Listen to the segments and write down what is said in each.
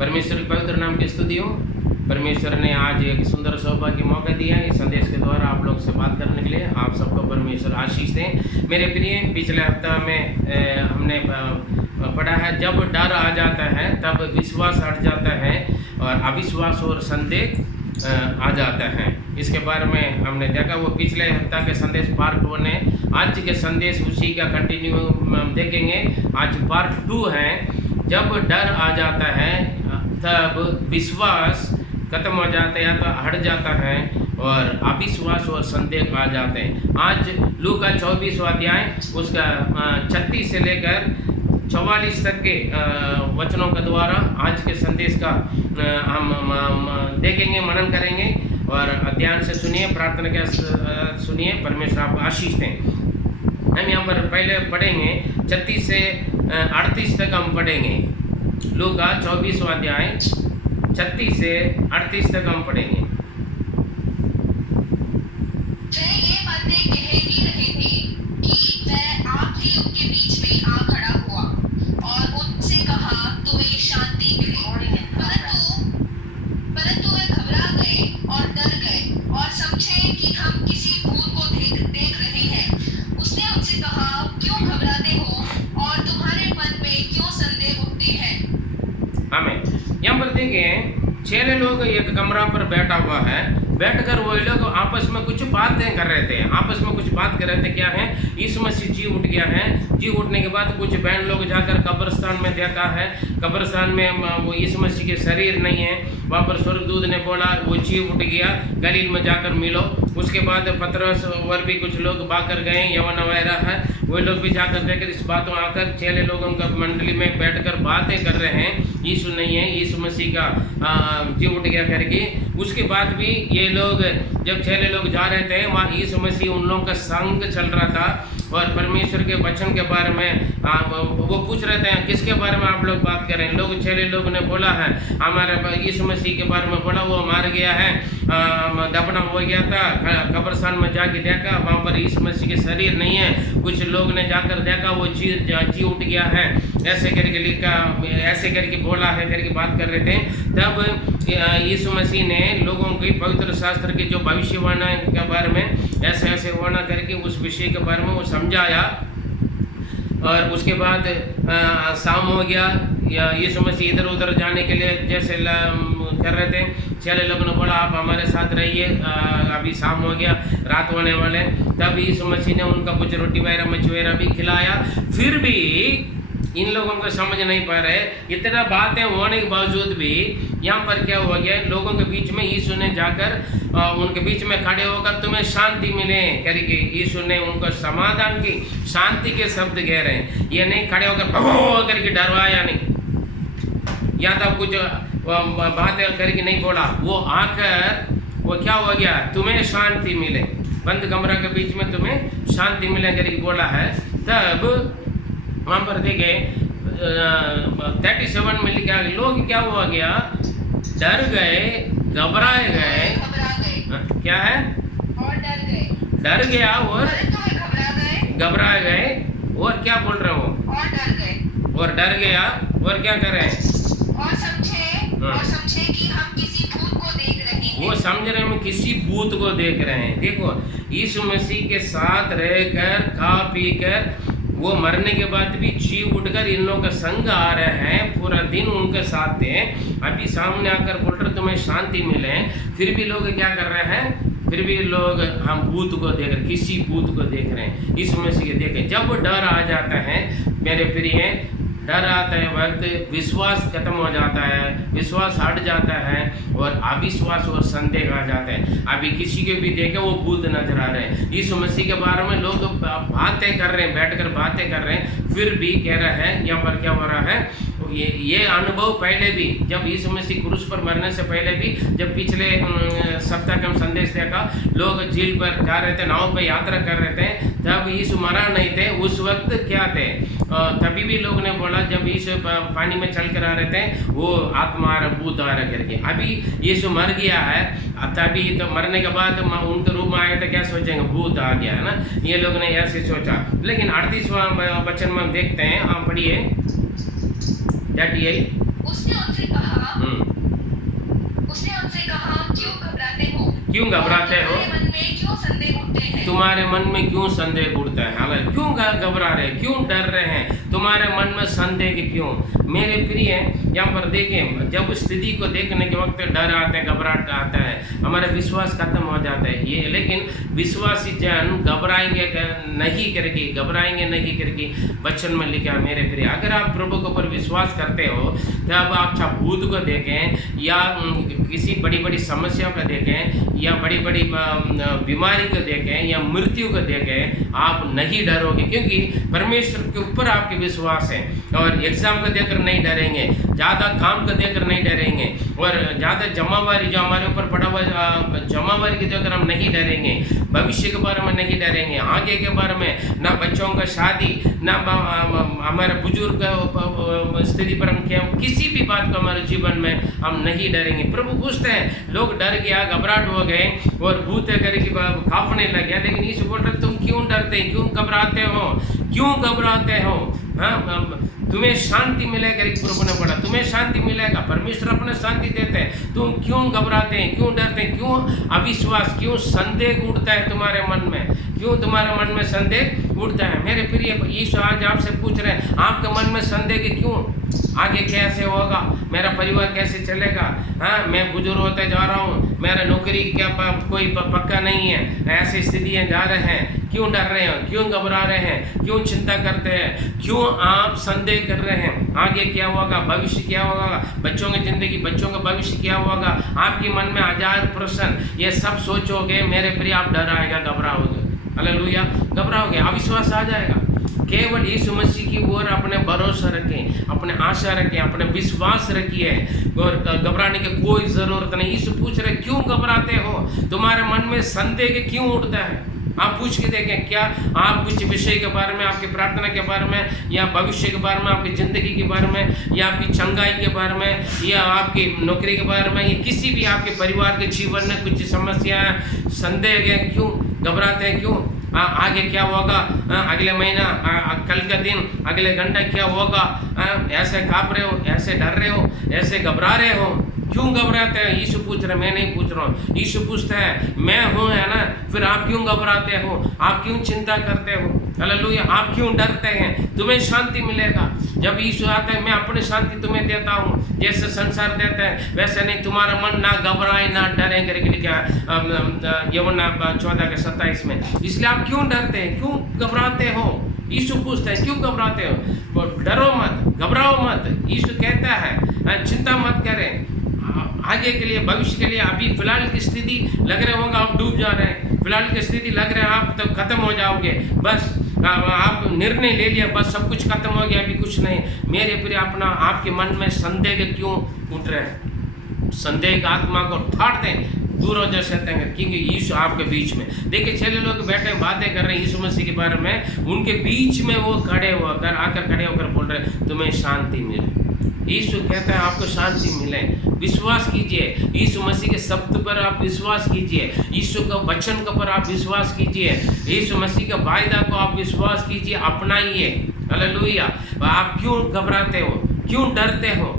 परमेश्वर के पवित्र नाम की स्तुति हो। परमेश्वर ने आज एक सुंदर सौभाग्य मौका दिया इस संदेश के द्वारा आप लोग से बात करने के लिए। आप सबको परमेश्वर आशीष दें। मेरे प्रिय, पिछले हफ्ता में हमने पढ़ा है, जब डर आ जाता है तब विश्वास हट जाता है और अविश्वास और संदेह आ जाता है। इसके बारे में हमने देखा, वो पिछले हफ्ता के संदेश पार्ट 1 है। आज के संदेश उसी का कंटिन्यू हम देखेंगे। आज पार्ट 2 है। जब डर आ जाता है तब विश्वास खत्म हो जाता है या तो हट जाता है और अविश्वास और संदेह आ जाते हैं। आज लूका 24वां अध्याय उसका 36 से लेकर 44 तक के वचनों के द्वारा आज के संदेश का हम देखेंगे, मनन करेंगे और अध्ययन से सुनिए, प्रार्थना के सुनिए। परमेश्वर आपको आशीष दें। हम यहाँ पर पहले पढ़ेंगे 36 से 38 तक हम पढ़ेंगे। लूका 24वां अध्याय 36 से 38 तक हम पढ़ेंगे। वह ये बातें कह ही रहे थे कि वह आप ही उनके बीच में आ खड़ा हुआ और उनसे कहा, तुम्हें शांति मिले। परंतु वे घबरा गए और डर गए और समझे कि हम किसी भूत को देख रहे हैं। उसने उनसे कहा, क्यों घबराते हो और तुम्हारे मन में क्यों संदेह उठते हैं? आमीन। यहाँ पर देखिए, 6 लोग एक कमरा पर बैठा हुआ है। बैठकर वो लोग आपस में कुछ बातें कर रहे थे। आपस में कुछ बात कर रहे थे। क्या है? यीशु मसीह जी उठ गया है। जी उठने के बाद कुछ बहन लोग जाकर कब्रिस्तान में देखा है। कब्रिस्तान में वो यीशु मसीह के शरीर नहीं है। वहाँ पर स्वर्गदूत ने बोला वो जी उठ गया, गलील में जाकर मिलो। उसके बाद पतरस और भी कुछ लोग बाकर गए, यवन वगैरह है, वो लोग भी जाकर देखकर इस बातों आकर 6 लोगों का मंडली में बैठकर बातें कर रहे हैं। यीशु नहीं है, यीशु मसीह का जी उठ गया करके। उसके बाद भी ये लोग जब 6 लोग जा रहे थे, वहाँ यीशु मसीह उन लोगों का संग चल रहा था और परमेश्वर के वचन के बारे में वो पूछ रहे थे, किसके बारे में आप लोग बात कर रहे हैं? लोग 6 लोग ने बोला है, हमारे यीशु मसीह के बारे में बोला, वो मार गया है, दफना हो गया था, कब्रिस्तान में जाके देखा, वहाँ पर यीशु मसीह के शरीर नहीं है। कुछ लोग ने जाकर देखा वो जी उठ गया है, ऐसे करके लिखा, ऐसे करके बोला है करके बात कर रहे थे। तब यीशु मसीह ने लोगों की पवित्र शास्त्र के जो भविष्यवाणी के बारे में ऐसे ऐसे होना करके उस विषय के बारे में वो समझाया। और उसके बाद शाम हो गया, या यीशु मसीह इधर उधर जाने के लिए जैसे कर रहे थे। 6 लोगों ने बोला आप हमारे साथ रहिए, अभी शाम हो गया, रात होने वाले। तब यीशु मसीह ने उनका कुछ रोटी वगैरह मच्छी वगैरह भी खिलाया। फिर भी इन लोगों को समझ नहीं पा रहे। इतना बातें होने के बावजूद भी यहाँ पर क्या हो गया, लोगों के बीच में यीशु ने जाकर उनके बीच में खड़े होकर तुम्हें शांति मिले करके यीशु ने उनको समाधान की, शांति के शब्द कह रहे हैं। ये नहीं खड़े होकर भगो करके डरवाया नहीं, या तो कुछ बातें करके नहीं बोला। वो आकर वो क्या हो गया, तुम्हें शांति मिले, बंद कमरा के बीच में तुम्हें शांति मिले करके बोला है। तब वहाँ पर देखे 37 में लिखा, लोग क्या हुआ गया, डर गए, घबराए गए। क्या है? और डर गया और घबरा गए और क्या बोल रहे हो? और डर गया और क्या कर रहे हैं? और समझे कि हम किसी भूत को देख रहे हैं। वो समझ रहे हैं किसी भूत को देख रहे हैं। देखो, यीशु मसीह के साथ रहकर खा पी कर वो मरने के बाद भी जी उठकर इन लोगों का संग आ रहे हैं, पूरा दिन उनके साथ थे। अभी सामने आकर बोल रहे तुम्हें शांति मिले, फिर भी लोग क्या कर रहे हैं? फिर भी लोग हम भूत को देख रहे, किसी भूत को देख रहे हैं। इस मसीह के देखे, जब डर आ जाता है मेरे प्रिय, डर आता है वक्त विश्वास खत्म हो जाता है, विश्वास हट जाता है और अविश्वास और संदेह आ जाता है। अभी किसी के भी देखे वो भूत नजर आ रहे हैं। यीशु मसीह के बारे में लोग बातें कर रहे हैं, बैठकर बातें कर रहे हैं, फिर भी कह रहे हैं यहाँ पर क्या हो रहा है। ये अनुभव पहले भी, जब यीशु मसीह क्रूस पर मरने से पहले भी, जब पिछले सप्ताह का संदेश देखा, लोग झील पर जा रहे थे, नाव पर यात्रा कर रहे थे, जब यीशु मरा नहीं थे उस वक्त क्या थे, तभी भी लोग ने बोला जब यीशु पानी में चल कर आ रहे थे वो आत्मा आ रहा, भूत आ रहा करके। अभी यीशु मर गया है, तभी तो मरने के बाद उनके रूप में आए थे, क्या सोचेंगे भूत आ गया है ना, ये लोग ने ऐसे सोचा। लेकिन 38वां वचन में हम देखते हैं, आप पढ़िए 38। उसने उनसे कहा क्यों घबराते हो क्यों घबराते हो? तुम्हारे मन में क्यों संदेह उठते हैं? तुम्हारे मन में क्यों संदेह उठता है? हालांकि क्यों घबरा रहे हैं, क्यों डर रहे हैं? तुम्हारे मन में संदेह क्यों? मेरे प्रिय, यहाँ पर देखें, जब स्थिति को देखने के वक्त डर आते हैं, घबराहट आता है, हमारा विश्वास खत्म हो जाता है ये। लेकिन विश्वासी जन घबराएंगे नहीं करके वचन में लिखा। मेरे प्रिय, अगर आप प्रभु के ऊपर विश्वास करते हो, तब आप चाहे भूत को देखें या किसी बड़ी बड़ी समस्या को देखें या बड़ी बड़ी बीमारी को देखें या मृत्यु को देखें, आप नहीं डरोगे, क्योंकि परमेश्वर के ऊपर आपके विश्वास है। और एग्जाम को देखकर नहीं डरेंगे, ज़्यादा काम को देखकर नहीं डरेंगे, और ज़्यादा जमावारी जो हमारे ऊपर पड़ा हुआ जमावारी को देखकर हम नहीं डरेंगे, भविष्य के बारे में नहीं डरेंगे, आगे के बारे में, ना बच्चों का शादी, ना हमारे बुजुर्ग स्थिति पर हम क्या, किसी भी बात को हमारे जीवन में हम नहीं डरेंगे। प्रभु पूछते हैं, लोग डर गया, घबराहट हो गए और भूत करके कांपने लग गया, लेकिन यीशु बोल रहे तुम क्यों डरते, क्यों घबराते हो? हाँ, तुम्हें शांति मिलेगा। प्रभु ने बोला तुम्हें शांति मिलेगा, परमेश्वर अपने शांति देते हैं। तुम क्यों घबराते हैं, क्यों डरते हैं, क्यों अविश्वास, क्यों संदेह उठता है तुम्हारे मन में, क्यों तुम्हारे मन में संदेह उठता है? मेरे प्रिय, यीशु आज आपसे पूछ रहे हैं, आपके मन में संदेह क्यों? आगे कैसे होगा, मेरा परिवार कैसे चलेगा? हाँ, मैं बुजुर्ग होते जा रहा हूँ, मेरा नौकरी क्या कोई पक्का नहीं है, ऐसी स्थितियाँ जा रहे हैं, क्यों डर रहे हैं, क्यों घबरा रहे हैं, क्यों चिंता करते हैं, क्यों आप संदेह कर रहे हैं? आगे क्या होगा, भविष्य क्या होगा, बच्चों की जिंदगी, बच्चों का भविष्य क्या होगा? आपके मन में 1000 प्रश्न ये सब सोचोगे, मेरे प्रिय, आप डर आएगा, घबराओगे, हालेलुया, घबराओगे, अविश्वास आ जाएगा। केवल यीशु मसीह की ओर अपने भरोसा रखें, अपने आशा रखें, अपने विश्वास रखिए, और घबराने की कोई ज़रूरत नहीं। यीशु पूछ रहे क्यों घबराते हो, तुम्हारे मन में संदेह क्यों उठता है? आप पूछ के देखें, क्या आप कुछ विषय के बारे में, आपकी प्रार्थना के बारे में, या भविष्य के बारे में, आपकी ज़िंदगी के बारे में, या आपकी चंगाई के बारे में, या आपकी नौकरी के बारे में, या किसी भी आपके परिवार के जीवन में कुछ समस्या, संदेह है, क्यों घबराते हैं? क्यों आगे क्या होगा, अगले महीना, कल का दिन, अगले घंटा क्या होगा? ऐसे काँप रहे हो, ऐसे डर रहे हो, ऐसे घबरा रहे हो, क्यों घबराते हैं? यीशु पूछ रहे, मैं नहीं पूछ रहा हूँ। यीशु पूछता है, मैं हूँ, है ना? फिर आप क्यों घबराते हो, आप क्यों चिंता करते हो? हालेलुया, आप क्यों डरते हैं? तुम्हें शांति मिलेगा। जब यीशु आता है, मैं अपनी शांति तुम्हें देता हूँ, जैसे संसार देता है वैसे नहीं। तुम्हारा मन ना घबराए ना डरे करके लिखा है यूहन्ना 14:27 में। इसलिए आप क्यों डरते हैं, क्यों घबराते हो? यीशु पूछता है, क्यों घबराते हो? डरो मत, घबराओ मत। यीशु कहता है, चिंता मत करें आगे के लिए, भविष्य के लिए। अभी फिलहाल की स्थिति लग रहे होगा आप डूब जा रहे हैं, फिलहाल की स्थिति लग रहा है आप तो खत्म हो जाओगे, बस आप निर्णय ले लिया, बस सब कुछ खत्म हो गया, अभी कुछ नहीं। मेरे प्रिय, अपना आपके मन में संदेह क्यों उठ रहे हैं? संदेह आत्मा को ठाड़ दें, दूर हो जा सकते हैं, क्योंकि यीशु आपके बीच में। देखिए, चले लोग बैठे बातें कर रहे हैं यीशु मसीह के बारे में, उनके बीच में वो खड़े होकर बोल रहे हैं तुम्हें शांति मिले। यीशु कहता है आपको शांति मिले, विश्वास कीजिए, यीशु मसीह के शब्द पर आप विश्वास कीजिए, यीशु का वचन के पर आप विश्वास कीजिए, यीशु मसीह के वायदा को आप विश्वास कीजिए, अपनाइए। हालेलुया। आप क्यों घबराते हो, क्यों डरते हो?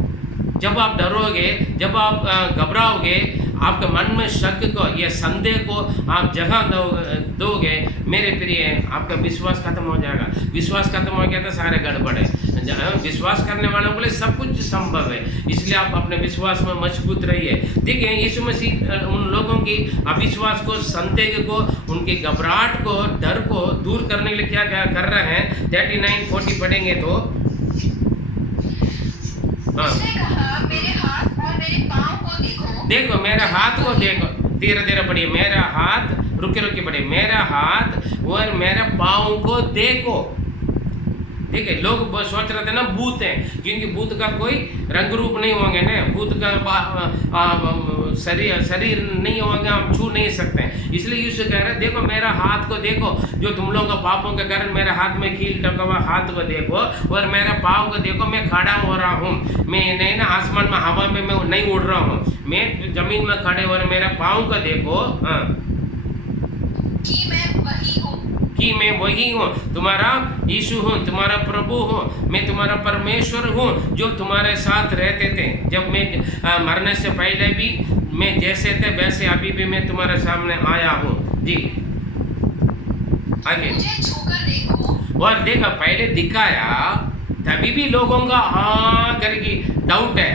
जब आप डरोगे, जब आप घबराओगे, आपके मन में शक को या संदेह को आप जगह दोगे, मेरे प्रिय, आपका विश्वास खत्म हो जाएगा। विश्वास खत्म हो गया तो सारे गड़बड़ है। विश्वास करने वालों के लिए सब कुछ संभव है, इसलिए आप अपने विश्वास में मजबूत रहिए। देखिए, यीशु मसीह उन लोगों की अविश्वास को, संदेह को, उनकी घबराहट को, डर को दूर करने के लिए क्या कर रहे हैं? 39-40 पढ़ेंगे तो उसने कहा, मेरे हाथ और मेरे पाँव को देखो, मेरे हाथ को देखो, धीरे धीरे पढ़िए, मेरा हाथ, रुके पढ़िए, मेरा हाथ और मेरे पाँव को देखो। देखिए, लोग सोच रहे थे ना भूत है, क्योंकि भूत का कोई रंग रूप नहीं होंगे ना, भूत का शरीर नहीं होगा, हम छू नहीं सकते, इसलिए यीशु कह रहे देखो मेरा हाथ को देखो, जो तुम लोगों का पापों के कारण मेरे हाथ में कील टका हुआ हाथ को देखो, और मेरे पाँव को देखो, मैं खड़ा हो रहा हूँ, मैं नहीं ना आसमान में हवा में मैं नहीं उड़ रहा हूँ, मैं जमीन में खड़े हो रहे, मेरे पाँव को देखो। हाँ, कि मैं वही हूँ, कि मैं वही हूँ, तुम्हारा यीशु हूँ, तुम्हारा प्रभु हूँ, मैं तुम्हारा परमेश्वर हूँ जो तुम्हारे साथ रहते थे। जब मैं मरने से पहले भी मैं जैसे थे वैसे अभी भी मैं तुम्हारे सामने आया हूँ। जी आगे। मुझे छूकर देखो। और देखा पहले दिखाया, तभी भी लोगों का हाँ करके डाउट है,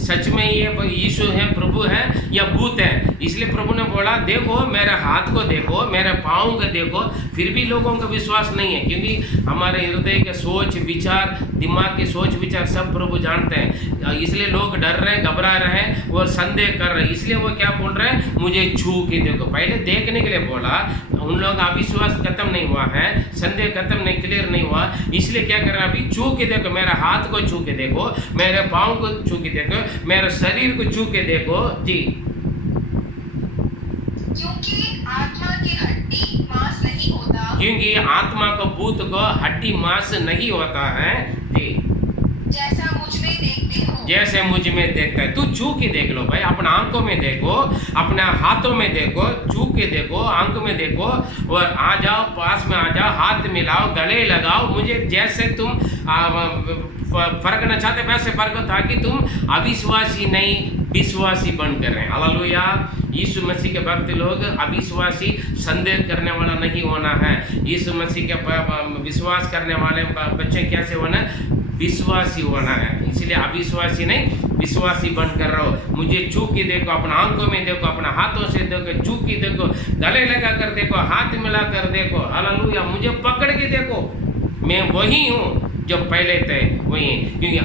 सच में ये यीशु है, प्रभु है या भूत है। इसलिए प्रभु ने बोला देखो मेरे हाथ को देखो, मेरे पाँव को देखो, फिर भी लोगों का विश्वास नहीं है। क्योंकि हमारे हृदय के सोच विचार, दिमाग के सोच विचार सब प्रभु जानते हैं। इसलिए लोग डर रहे हैं, घबरा रहे हैं और संदेह कर रहे हैं। इसलिए वो क्या बोल रहे हैं, मुझे छू के देखो। पहले देखने के लिए बोला, उन लोगों का अविश्वास खत्म नहीं हुआ है, संदेह खत्म नहीं, क्लियर नहीं हुआ। इसलिए क्या कर रहे हैं, अभी छू के देखो, मेरे हाथ को छू के देखो, मेरे पाँव को छू के देखो, मेरे शरीर को छू के देखो। जी क्योंकि आत्मा की हड्डी मांस नहीं होता। क्योंकि आत्मा को, भूत को हड्डी मांस नहीं होता है। जी जैसा मुझ में देखते हो। जैसे मुझ में देखता है। तू छू के देख लो भाई, अपना आंखों में देखो, अपने हाथों में देखो, छू के देखो, आंख में देखो और आ जाओ, पास में आ जाओ, हाथ मिलाओ, गले लगाओ मुझे। जैसे तुम फर्क न चाहते वैसे फर्क, ताकि तुम अविश्वासी नहीं विश्वासी बन कर रहे हैं। हालेलुया। यीशु मसीह के भक्त लोग अविश्वासी, संदेह करने वाला नहीं होना है। यीशु मसीह के विश्वास करने वाले बच्चे कैसे होना, विश्वासी होना है। इसलिए अविश्वासी नहीं विश्वासी बनकर रहो। मुझे छू के देखो, अपना आंखों में देखो, अपना हाथों से देखो, छू के देखो, गले लगा कर देखो, हाथ मिला कर देखो। हालेलुया। मुझे पकड़ के देखो, मैं वही हूँ जो पहले थे, वही। क्योंकि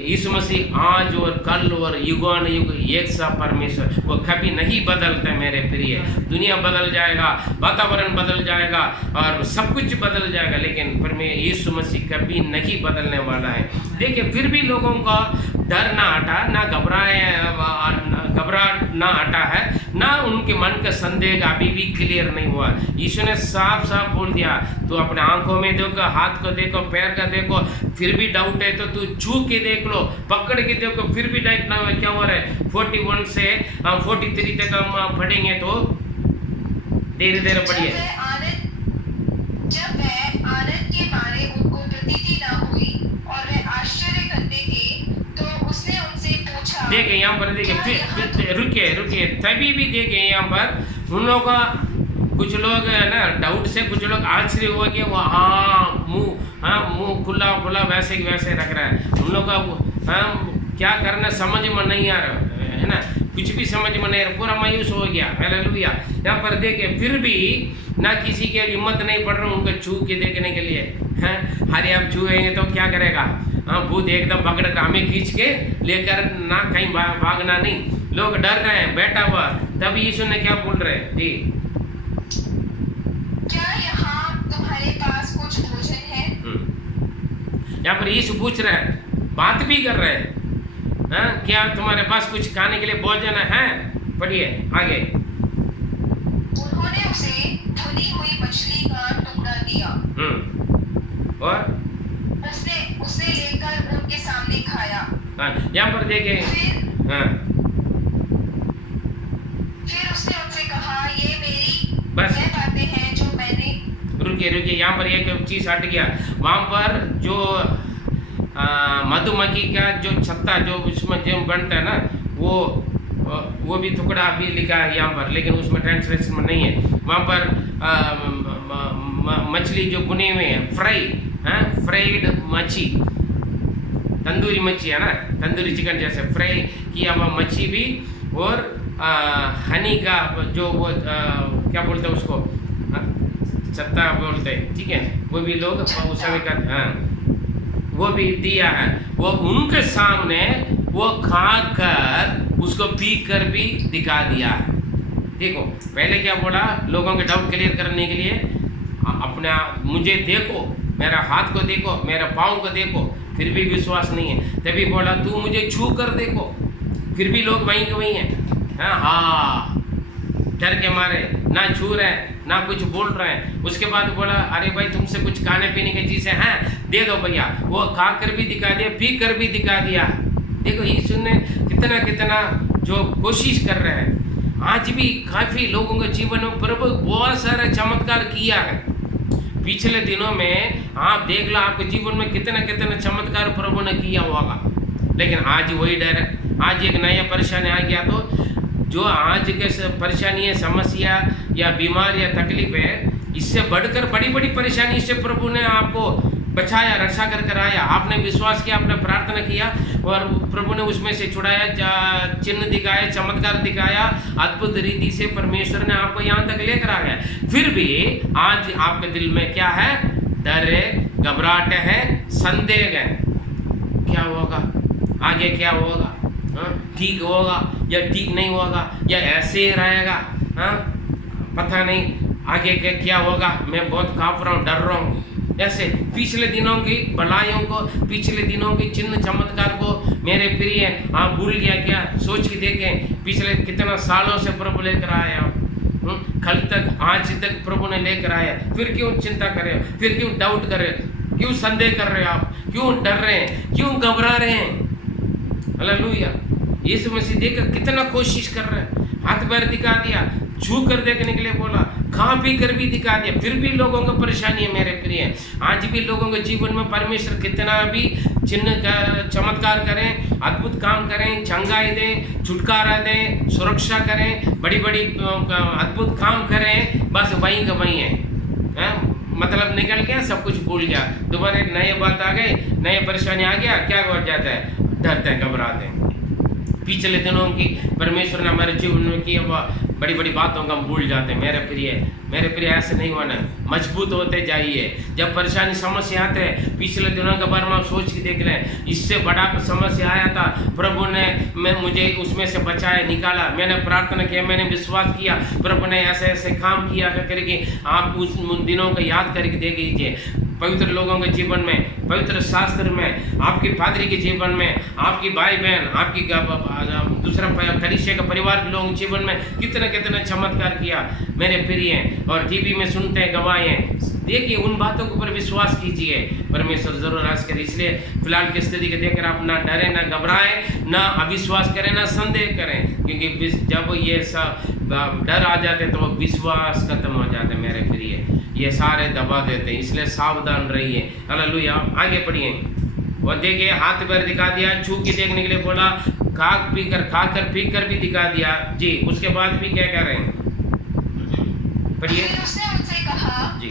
यीशु मसीह आज और कल और युगान युग एक सा परमेश्वर, वो कभी नहीं बदलते मेरे प्रिय। दुनिया बदल जाएगा, वातावरण बदल जाएगा और सब कुछ बदल जाएगा, लेकिन परमेश्वर यीशु मसीह कभी नहीं बदलने वाला है। देखिए फिर भी लोगों का डर ना हटा, ना घबराहट ना हटा है, ना उनके मन का संदेह अभी भी क्लियर नहीं हुआ। यीशु ने साफ साफ बोल दिया, तू अपने आंखों में देखो, हाथ को देखो, पैर का देखो, फिर भी डाउट है तो तू छू के देख लो, पकड़ के देखो, फिर भी डाउट ना हो। क्या हो रहा है, 41 से हम 43 तक हम पढ़ेंगे तो धीरे धीरे पढ़िए। जब वह आनंद के मारे उनको प्रतीति न हुई और वे आश्चर्य करते थे, तो उसने उनसे पूछा। देखिए यहाँ पर देखिए, रुकिए तभी भी देखिए यहाँ पर उन लोगों का, कुछ लोग है ना डाउट से, कुछ लोग आश्चर्य हो गए, वो मुंह खुला वैसे वैसे रख रहा है। उन लोग का क्या करना समझ में नहीं आ रहा है ना, कुछ भी समझ में नहीं आ रहा, पूरा मायूस हो गया। हालेलुया। यहाँ पर देखिए फिर भी ना किसी की हिम्मत नहीं पड़ रहा उनको छू के देखने के लिए। हैं अरे आप छुएंगे तो क्या करेगा, भूत एकदम पकड़ कर हमें खींच के लेकर ना कहीं भागना नहीं। लोग डर रहे हैं बैठा हुआ। तब यीशु ने क्या बोल रहे हैं, जी क्या यहाँ तुम्हारे पास कुछ भोजन है? यहाँ पर यीशु पूछ रहे हैं, बात भी कर रहे हैं, क्या तुम्हारे पास कुछ खाने के लिए भोजन है? पढ़िए आगे। उन्होंने उसे धुनी हुई मछली का टुकड़ा दिया और उसने लेकर उनके सामने खाया। यहाँ पर देखे फिर उसने उनसे कहा, ये मेरी बस वह बातें हैं जो मैंने। रुकिए यहाँ पर एक चीज हट गया। वहाँ पर जो मधुमक्खी का जो छत्ता जो उसमें जो बनता है ना, वो भी टुकड़ा भी लिखा है यहाँ पर, लेकिन उसमें ट्रांसलेशन में नहीं है। वहाँ पर मछली जो बुने हुए हैं, फ्राइड मच्छी, तंदूरी मच्छी है ना, तंदूरी चिकन जैसे फ्राई किया हुआ मच्छी भी, और हनी का जो वो क्या बोलते हैं उसको, छत्ता बोलते हैं, ठीक है, वो भी लोग उस समय का वो भी दिया है। वो उनके सामने वो खाकर उसको पी कर भी दिखा दिया है। देखो पहले क्या बोला, लोगों के डाउट क्लियर करने के लिए, अपना मुझे देखो, मेरा हाथ को देखो, मेरे पाँव को देखो, फिर भी विश्वास नहीं है। तभी बोला तू मुझे छू कर देखो, फिर भी लोग वहीं के वहीं हैं। हाँ डर के मारे ना छू रहे ना कुछ बोल रहे हैं। उसके बाद बोला, अरे भाई तुमसे कुछ खाने पीने की चीज़ें हैं, दे दो भैया। वो खा कर भी दिखा दिया, पी कर भी दिखा दिया। देखो यीशु ने कितना जो कोशिश कर रहे हैं। आज भी काफ़ी लोगों के जीवन में प्रभु बहुत सारे चमत्कार किया है। पिछले दिनों में आप देख लो आपके जीवन में कितने कितने चमत्कार प्रभु ने किया होगा, लेकिन आज वही डर है। आज एक नया परेशानी आ गया तो जो आज के परेशानी है, समस्या या बीमार या तकलीफ है, इससे बढ़कर बड़ी बड़ी परेशानी से प्रभु ने आपको बचाया, रक्षा कर कर आया। आपने विश्वास किया, आपने प्रार्थना किया और प्रभु ने उसमें से छुड़ाया, चिन्ह दिखाया, चमत्कार दिखाया, अद्भुत रीति से परमेश्वर ने आपको यहाँ तक लेकर आ गया। फिर भी आज आपके दिल में क्या है? डर है, घबराहट है, संदेह है। क्या होगा आगे, क्या होगा, ठीक होगा या ठीक नहीं होगा या ऐसे ही रहेगा, पता नहीं आगे क्या होगा, मैं बहुत काँप रहा हूँ, डर रहा हूँ। ऐसे पिछले दिनों की भलाइयों को, पिछले दिनों की चिन्ह चमत्कार को मेरे प्रिय आप भूल गया क्या? सोच के देखें, पिछले कितना सालों से प्रभु लेकर आया, कल तक आज तक प्रभु ने लेकर आया। फिर क्यों चिंता कर रहे हो? फिर क्यों डाउट कर रहे हो? क्यों संदेह कर रहे हो? आप क्यों डर रहे हैं? क्यों घबरा रहे हैं? हालेलुया। यीशु मसीह देखकर कितना कोशिश कर रहे हैं, हाथ पैर दिखा दिया, छू कर देखने के लिए बोला, खा पी कर भी दिखा दिया, फिर भी लोगों को परेशानी है मेरे प्रिय। आज भी लोगों के जीवन में परमेश्वर कितना भी चिन्ह का चमत्कार करें, अद्भुत काम करें, चंगाई दें, छुटकारा दें, सुरक्षा करें, बड़ी बड़ी अद्भुत काम करें, बस वहीं का वहीं है। मतलब निकल गया, सब कुछ भूल गया, दोबारा एक नई बात आ गई, नई परेशानी आ गया, क्या हो जाता है? डरते हैं, घबराते हैं। पिछले दिनों की परमेश्वर ने हमारे जीवन में की बड़ी बड़ी बातों का हम भूल जाते हैं। मेरे प्रिय ऐसे नहीं होना, मजबूत होते जाइए। जब परेशानी समस्या आते हैं, पिछले दिनों के बारे में आप सोच के देख लें, इससे बड़ा समस्या आया था, प्रभु ने मुझे उसमें से बचाया, निकाला, मैंने प्रार्थना किया, मैंने विश्वास किया, प्रभु ने ऐसे ऐसे काम किया करके आप उन दिनों को याद करके देख लीजिए। पवित्र लोगों के जीवन में, पवित्र शास्त्र में, आपके पादरी के जीवन में, आपकी भाई बहन, आपकी दूसरा कलीसिया का परिवार के लोगों के जीवन में कितने कितने चमत्कार किया मेरे प्रिय। और टीवी में सुनते हैं, गवाह हैं, देखिए उन बातों के ऊपर विश्वास कीजिए, परमेश्वर जरूर राज करे। इसलिए फिलहाल की स्थिति को देखकर आप ना डरें, ना घबराएं, ना अविश्वास करें, ना संदेह करें, क्योंकि जब ये सब डर आ जाते तो विश्वास खत्म हो जाते मेरे प्रिय, ये सारे दबा देते हैं। इसलिए सावधान रहिए। हालेलुया। आगे पढ़िए। और देखिए हाथ पैर दिखा दिया, छू के देखने के लिए बोला, खाकर पी कर भी दिखा दिया जी। उसके बाद भी क्या कह रहे हैं? पढ़िए। उसने उनसे कहा, जी,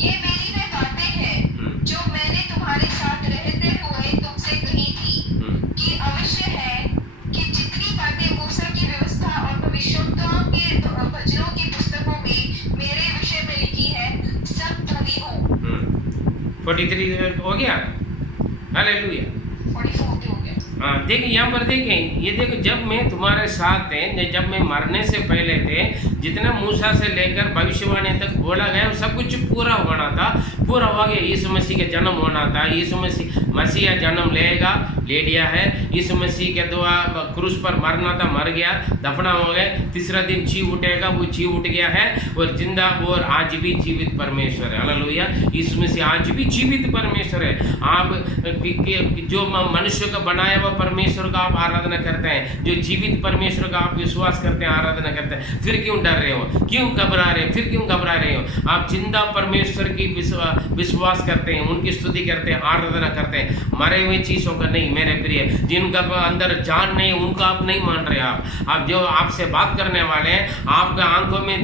ये मेरी वे बातें हैं जो मैंने तुम्हारे साथ रहते हुए तुमसे कही थी, कि अवश्य है कि जितनी बातें मूसा की व्यवस्था और भविष्यवक्ताओं के वचनों की पुस्तकों में मेरे विषय में लिखी है, सब पूरी हो। 43 हो गया। हालेलुया। 44 हो गया। हाँ, देखिए यहाँ पर देखें, ये देखो, जब मैं तुम्हारे साथ थे, जब मैं मरने से पहले थे, जितना मूसा से लेकर भविष्यवाणी तक बोला गया वो सब कुछ पूरा होना था, पूरा हो गया। यीशु मसीह के जन्म होना था, यीशु मसीह जन्म लेगा, ले लिया है। यीशु मसीह के द्वारा क्रूस पर मरना था, मर गया, दफना हो गए, तीसरा दिन जी उठेगा, वो जी उठ गया है और जिंदा और आज भी जीवित परमेश्वर है। हालेलुया। यीशु मसीह आज भी जीवित परमेश्वर है। आप जो मनुष्य का बनाया हुआ परमेश्वर का आप आराधना करते हैं, जो जीवित परमेश्वर का आप विश्वास करते हैं, आराधना करते हैं, फिर क्यों डर रहे हो? क्यों घबरा रहे हो? फिर क्यों घबरा रहे हो? आप जिंदा परमेश्वर की विश्वास करते हैं, उनकी स्तुति करते हैं, आराधना करते हैं, मरे हुए चीज़ों का नहीं मेरे प्रिय। जिनका अंदर जान नहीं, उनका आप नहीं मान रहे। आप जो आपसे बात करने वाले हैं, आपका आंखों में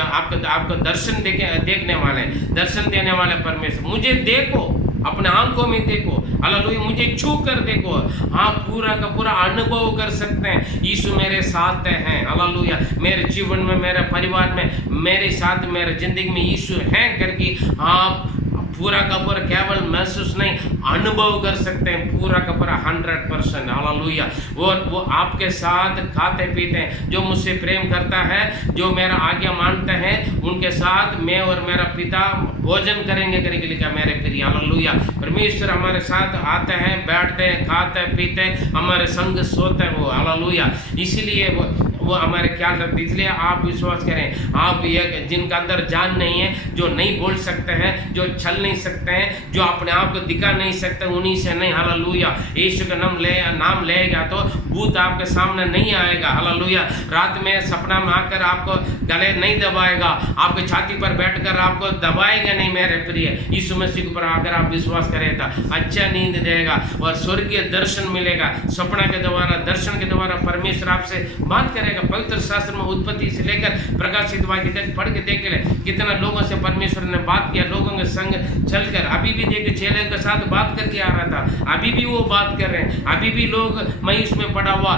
आपका दर्शन देखने वाले, दर्शन देने वाले परमेश्वर, मुझे देखो, अपने आंखों में देखो, हालेलुया, मुझे छू कर देखो। हाँ, पूरा का पूरा अनुभव कर सकते हैं, यीशु मेरे साथ हैं। हालेलुया। मेरे जीवन में, मेरे परिवार में, मेरे साथ, मेरे जिंदगी में यीशु हैं करके आप पूरा का पूरा केवल महसूस नहीं, अनुभव कर सकते हैं, पूरा का पूरा 100%। हालेलुया। और वो आपके साथ खाते पीते हैं। जो मुझसे प्रेम करता है, जो मेरा आज्ञा मानते हैं, उनके साथ मैं और मेरा पिता भोजन करेंगे करके लिखा मेरे प्रिय। हालेलुया। परमेश्वर हमारे साथ आते हैं, बैठते हैं, खाते पीते हैं, हमारे संग सोते हैं वो। हालेलुया। इसलिए वो वो हमारे ख्याल रखते, इसलिए आप विश्वास करें। आप ये जिनका अंदर जान नहीं है, जो नहीं बोल सकते हैं, जो चल नहीं सकते हैं, जो अपने आप को दिखा नहीं सकते, उन्हीं से नहीं। हालेलुया। यीशु का नाम लेगा तो भूत आपके सामने नहीं आएगा। हालेलुया। रात में सपना में आकर आपको गले नहीं दबाएगा, आपके छाती पर बैठकर आपको दबाएगा नहीं मेरे प्रिय। यीशु मसीह के ऊपर अगर आप विश्वास करें तो अच्छा नींद देगा और स्वर्गीय दर्शन मिलेगा। सपना के द्वारा, दर्शन के द्वारा परमेश्वर आपसे बात करेगा। पवित्र शास्त्र में उत्पत्ति से लेकर प्रकाशित वाक्य तक पढ़ के देख ले, कितना लोगों से परमेश्वर ने बात किया, लोगों के संग चलकर। अभी भी देखिए चेले के साथ बात करके आ रहा था, अभी भी वो बात कर रहे हैं, अभी भी लोग मैं इसमें पड़ा हुआ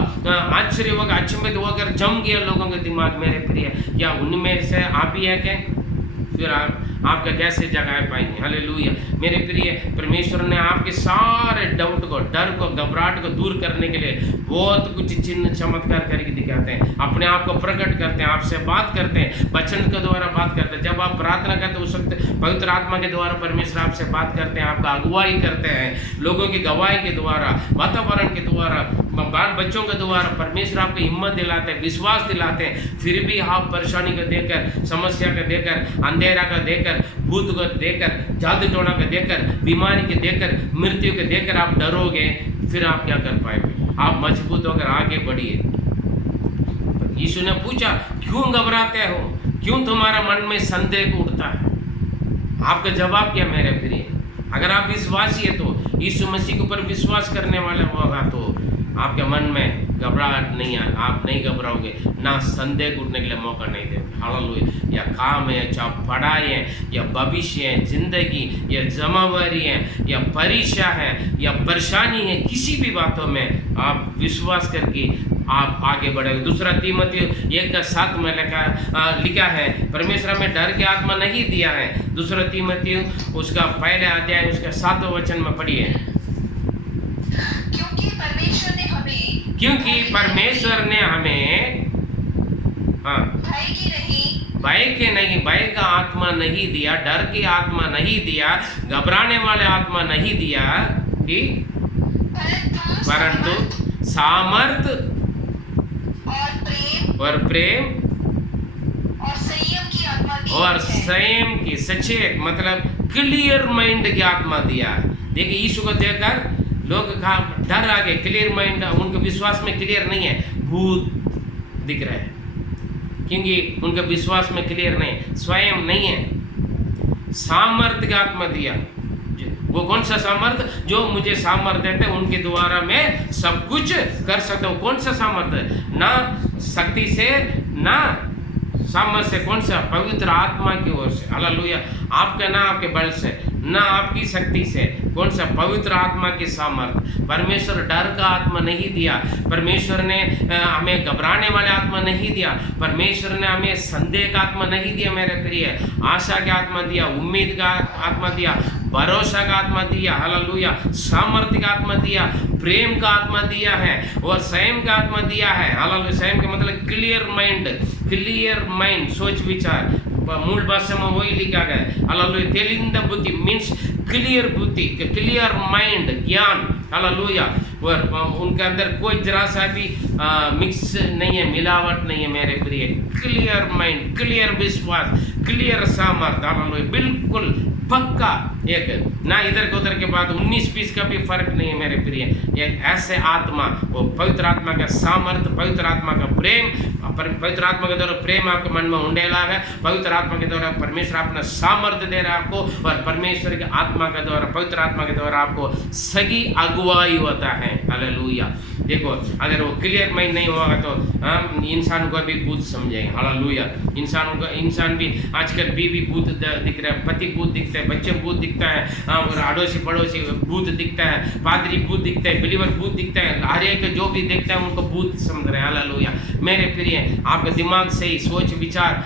आश्चर्य होगा, अचंभित होकर जम गया लोगों के दिमाग मेरे प्रिय। या उनमें से आप ही है क्या? फिर आपका कैसे जगा पाएंगे? हालेलुया। मेरे प्रिय, परमेश्वर ने आपके सारे डाउट को, डर को, घबराहट को दूर करने के लिए बहुत कुछ चिन्ह चमत्कार करके दिखाते हैं, अपने आप को प्रकट करते हैं, आपसे बात करते हैं, वचन के द्वारा बात करते हैं। जब आप प्रार्थना करते हैं उस वक्त पवित्र आत्मा के द्वारा परमेश्वर आपसे बात करते हैं, आपका अगुवाई करते हैं, लोगों की गवाही के द्वारा, वातावरण के द्वारा, बाल बच्चों के द्वारा परमेश्वर आपको हिम्मत दिलाते हैं, विश्वास दिलाते हैं। फिर भी आप परेशानी को देकर, समस्या को देकर, अंधेरा को देकर, भूत को देकर, जादू टोना को देकर, बीमारी के देकर, मृत्यु के देकर आप डरोगे, फिर आप क्या कर पाएंगे? आप मजबूत होकर आगे बढ़िए। यीशु ने पूछा, क्यों घबराते हो? क्यों तुम्हारा मन में संदेह उठता है? आपका जवाब क्या मेरे प्रिय? अगर आप विश्वासी है तो, यीशु मसीह के ऊपर विश्वास करने वाले होगा तो आपके मन में घबराहट नहीं है, आप नहीं घबराओगे, ना संदेह उठने के लिए मौका नहीं देंगे। हालेलुया। या काम है, चाहे पढ़ाई है, या भविष्य है, जिंदगी, या जमावारी है, या परीक्षा है, या परेशानी है, किसी भी बातों में आप विश्वास करके आप आगे बढ़ेंगे। दूसरा तीमुथियुस 1:7 में लिखा है, परमेश्वर में डर की आत्मा नहीं दिया है। दूसरा तीमुथियुस उसका पहले अध्याय उसका 7वां वचन में पढ़िए। क्योंकि परमेश्वर ने हमें भय का आत्मा नहीं दिया, डर की आत्मा नहीं दिया, घबराने वाले आत्मा नहीं दिया, कि परंतु सामर्थ और प्रेम और संयम की, सचेत मतलब क्लियर माइंड की आत्मा दिया है। देखिए यीशु को देखकर लोग डर आ गए, क्लियर माइंड, उनके विश्वास में क्लियर नहीं है, भूत दिख रहे हैं क्योंकि उनके विश्वास में क्लियर नहीं, स्वयं नहीं है। सामर्थ्य का आत्मा दिया, वो कौन सा सामर्थ्य? जो मुझे सामर्थ्य देते हैं उनके द्वारा मैं सब कुछ कर सकता हूँ। कौन सा सामर्थ्य? ना शक्ति से, ना सामर्थ्य से, कौन सा? पवित्र आत्मा की ओर से। हालेलुया। आपका ना आपके बल से, ना आपकी शक्ति से, कौन सा? पवित्र आत्मा की सामर्थ्य। परमेश्वर डर का आत्मा नहीं दिया, परमेश्वर ने हमें घबराने वाले आत्मा नहीं दिया, परमेश्वर ने हमें संदेह का आत्मा नहीं दिया मेरे प्रिय, आशा का आत्मा दिया, उम्मीद का आत्मा दिया, भरोसा का आत्मा दिया। हालेलुया। सामर्थ्य का आत्मा दिया, प्रेम का आत्मा दिया है और संयम का आत्मा दिया है। हालेलुया। संयम का मतलब क्लियर माइंड, क्लियर माइंड, सोच विचार, मूल भाषा में वही लिखा गया। हालेलुया। तेलिंदा बुद्धि मीन्स क्लियर बुद्धि, क्लियर माइंड, ज्ञान। हालेलुया। और उनके अंदर कोई जरा सा भी मिक्स नहीं है, मिलावट नहीं है मेरे प्रिय। क्लियर माइंड, क्लियर विश्वास, क्लियर सामर्थ्य। हालेलुया। बिल्कुल पक्का, एक ना इधर के उधर के बाद 19-20 का भी फर्क नहीं है मेरे प्रिय। एक ऐसे आत्मा, वो पवित्र आत्मा का सामर्थ्य, पवित्र आत्मा का प्रेम, पवित्र आत्मा के द्वारा प्रेम आपके मन में उंडेला है, पवित्र आत्मा के द्वारा परमेश्वर अपना सामर्थ्य दे रहा है आपको, और परमेश्वर के आत्मा के द्वारा, पवित्र आत्मा के द्वारा आपको सही अगुवाई होता है। हालेलुया। देखो अगर वो क्लियर माइंड नहीं होगा तो हम इंसान को भी भूत समझेंगे। हालेलुया। इंसान भी आजकल बीवी भूत दिख रहा है, पति भूत दिखता है, बच्चे भूत दिखता है, और अड़ोसी पड़ोसी भूत दिखता है, पादरी भूत दिखता है, बिलीवर भूत दिखता है, हर एक जो भी देखता है उनको भूत समझ रहे हैं। हालेलुया। मेरे प्रिय, आपका दिमाग सही, सोच विचार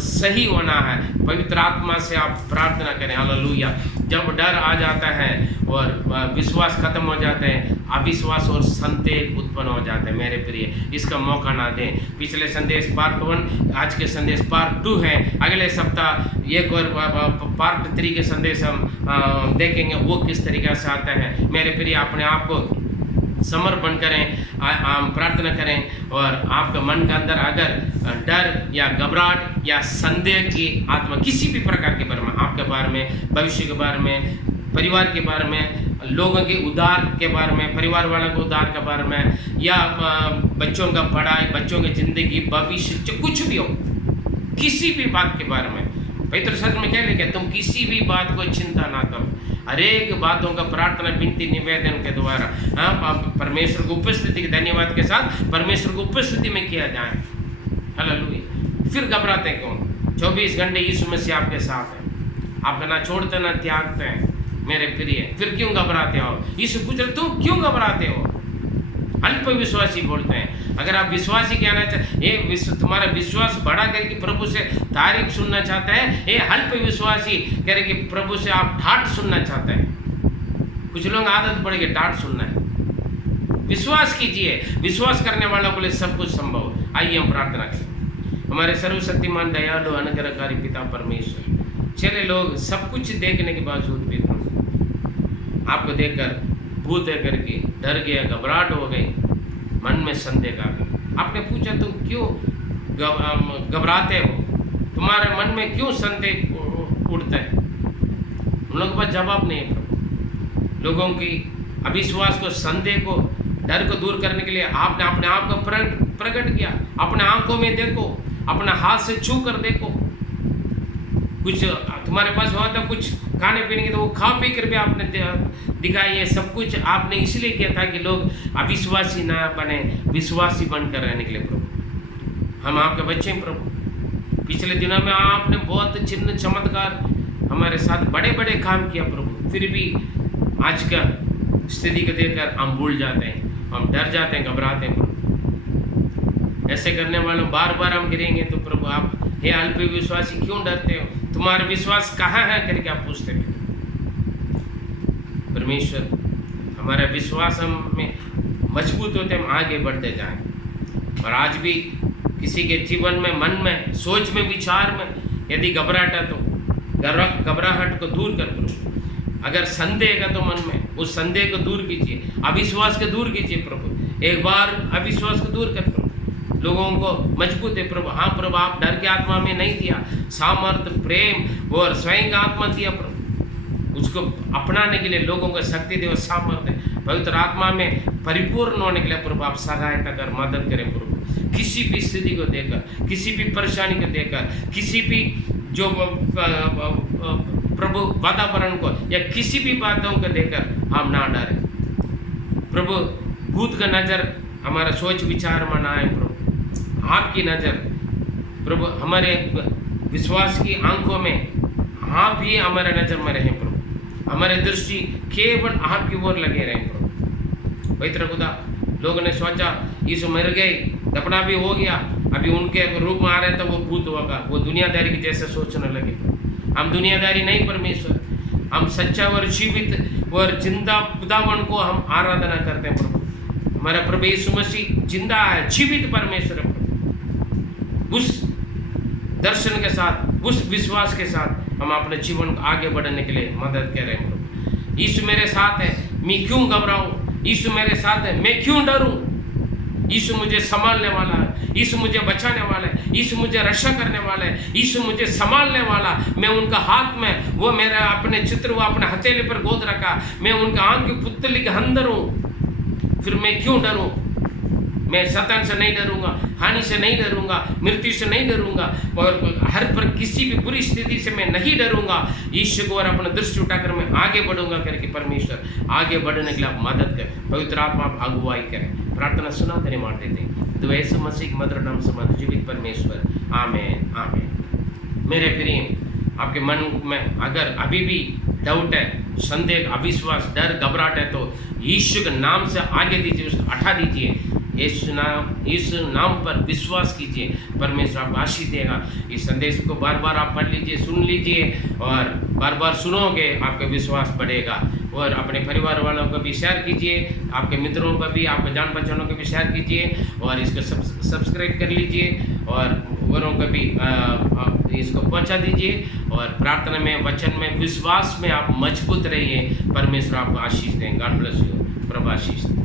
सही होना है। पवित्र आत्मा से आप प्रार्थना करें। हालेलुया। जब डर आ जाता है और विश्वास खत्म हो जाते हैं, अविश्वास और संदेह उत्पन्न हो जाते हैं मेरे प्रिय, इसका मौका ना दें। पिछले संदेश पार्ट 1, आज के संदेश पार्ट 2 है। अगले सप्ताह एक और पार्ट 3 के संदेश हम देखेंगे, वो किस तरीके से आता है। मेरे प्रिय, अपने आप को समर्पण करें, प्रार्थना करें। और आपका मन के अंदर अगर डर या घबराहट या संदेह की आत्मा किसी भी प्रकार के बारे में, आपके बारे में, भविष्य के बारे में, परिवार के बारे में, लोगों के उद्धार के बारे में, परिवार वालों के उद्धार के बारे में, या बच्चों का पढ़ाई, बच्चों की ज़िंदगी, भविष्य, कुछ भी हो, किसी भी बात के बारे में पवित्र शास्त्र में क्या लिखा है? तुम किसी भी बात को चिंता ना करो, हर एक बातों का प्रार्थना, विनती, निवेदन के द्वारा परमेश्वर की उपस्थिति के धन्यवाद के साथ परमेश्वर की उपस्थिति में किया जाए। हालेलुया। फिर घबराते क्यों? 24 घंटे यीशु मसीह आपके साथ है, आपका ना छोड़ते ना त्यागते हैं मेरे प्रिय। फिर क्यों घबराते हो? यीशु पूछ रहे तुम क्यों घबराते हो? अल्प विश्वासी बोलते हैं। अगर आप विश्वासी कहना चाहते, ये तुम्हारा विश्वास बढ़ा करके प्रभु से तारीफ सुनना चाहते हैं, ये अल्प विश्वासी कह रहे कि प्रभु से आप ठाठ सुनना चाहते हैं। कुछ लोग आदत पड़ गई ठाठ सुनना है। विश्वास कीजिए, विश्वास करने वालों के लिए सब कुछ संभव। आइए हम प्रार्थना करें। हमारे सर्वशक्तिमान दयालु अनुग्रहकारी पिता परमेश्वर, चले लोग सब कुछ देखने के बावजूद भी आपको देखकर भूत है करके डर गया, घबराहट हो गई, मन में संदेह आ गई। आपने पूछा तुम क्यों घबराते हो, तुम्हारे मन में क्यों संदेह उठता है? उन लोगों के पास जवाब नहीं है प्रभु। लोगों की अविश्वास को, संदेह को, डर को दूर करने के लिए आपने अपने आप को प्रकट किया। अपने आंखों में देखो, अपना हाथ से छू कर देखो। कुछ तुम्हारे पास हुआ था कुछ खाने पीने की, तो वो खा पी कर भी आपने दिखाई। ये सब कुछ आपने इसलिए किया था कि लोग अविश्वासी ना बने, विश्वासी बनकर रहने के लिए। प्रभु हम आपके बच्चे हैं प्रभु। पिछले दिनों में आपने बहुत चिन्ह चमत्कार हमारे साथ बड़े बड़े काम किया प्रभु। फिर भी आज का स्थिति को देखकर हम भूल जाते हैं, हम डर जाते हैं, घबराते हैं प्रभु। ऐसे करने वालों बार बार हम गिरेंगे तो प्रभु आप, हे अल्प विश्वासी क्यों डरते हो, तुम्हारा विश्वास कहाँ है करके आप पूछते हैं। परमेश्वर हमारा विश्वास हम में मजबूत होते, हम आगे बढ़ते जाएं। और आज भी किसी के जीवन में, मन में, सोच में, विचार में यदि घबराहट है तो घबराहट को दूर कर प्रभु। अगर संदेह है तो मन में उस संदेह को दूर कीजिए, अविश्वास को दूर कीजिए प्रभु। एक बार अविश्वास को दूर कर प्रभु, लोगों को मजबूत है प्रभु। हाँ प्रभु, आप डर की आत्मा में नहीं दिया, सामर्थ्य, प्रेम और स्वयं का आत्मा दिया प्रभु। उसको अपनाने के लिए लोगों को शक्ति दे और सामर्थ्य, पवित्र आत्मा में परिपूर्ण होने के लिए प्रभु आप सहायता कर, मदद करें प्रभु। किसी भी स्थिति को देखकर, किसी भी परेशानी को देखकर, किसी भी जो प्रभु वातावरण को या किसी भी बातों को देखकर हम ना डरें प्रभु। भूत का नजर हमारा सोच विचार में ना आए प्रभु। आपकी नज़र प्रभु हमारे विश्वास की आंखों में, आप ही हमारे नज़र में रहें प्रभु। हमारे दृष्टि केवल आपकी ओर लगे रहें प्रभु। पवित्र खुदा, लोगों ने सोचा यीशु मर गए, दफना भी हो गया, अभी उनके रूप में आ रहे तो वो भूत होगा, वो दुनियादारी की जैसे सोचने लगे। हम दुनियादारी नहीं परमेश्वर, हम सच्चा और जीवित और जिंदा खुदावन को हम आराधना करते हैं प्रभु। हमारा प्रभु यीशु मसीह जिंदा है, जीवित परमेश्वर है प्रभु। उस दर्शन के साथ, उस विश्वास के साथ हम अपने जीवन को आगे बढ़ाने के लिए मदद करें प्रभु। यीशु मेरे साथ है, मैं क्यों घबराऊं? यीशु मेरे साथ है, मैं क्यों डरूं? यीशु मुझे संभालने वाला है, यीशु मुझे बचाने वाला है, यीशु मुझे रक्षा करने वाला है, यीशु मुझे संभालने वाला। मैं उनका हाथ में, वो मेरा अपने चित्र, वो अपने हथेली पर गोद रखा, मैं उनका आंख की पुतली के अंदर हूँ। फिर मैं क्यों डरूं? मैं शैतान से नहीं डरूंगा, हानि से नहीं डरूंगा, मृत्यु से नहीं डरूंगा, और हर पर किसी भी बुरी स्थिति से मैं नहीं डरूंगा। यीशु को और अपना दृष्टि उठाकर मैं आगे बढ़ूंगा करके परमेश्वर आगे बढ़ने के लिए आप मदद करें। पवित्र आत्मा आप अगुवाई करें। प्रार्थना सुना देने मारते थे तो ऐसे मसीह मधुर नाम समझ जीवित परमेश्वर, आमीन आमीन। मेरे प्रिय, आपके मन में अगर अभी भी डाउट है, संदेह, अविश्वास, डर, घबराहट है तो यीशु के नाम से आगे दीजिए, उसको हटा दीजिए। यीशु नाम पर विश्वास कीजिए, परमेश्वर आपको आशीष देगा। इस संदेश को बार बार आप पढ़ लीजिए, सुन लीजिए, और बार बार सुनोगे आपका विश्वास बढ़ेगा। और अपने परिवार वालों को भी शेयर कीजिए, आपके मित्रों को भी, आपके जान पहचानों को भी शेयर कीजिए, और इसको सब्सक्राइब कर लीजिए, और औरों को भी इसको पहुंचा दीजिए। और प्रार्थना में, वचन में, विश्वास में आप मजबूत रहिए। परमेश्वर आपको आशीष दें। God bless you. प्रभु आशीष दें।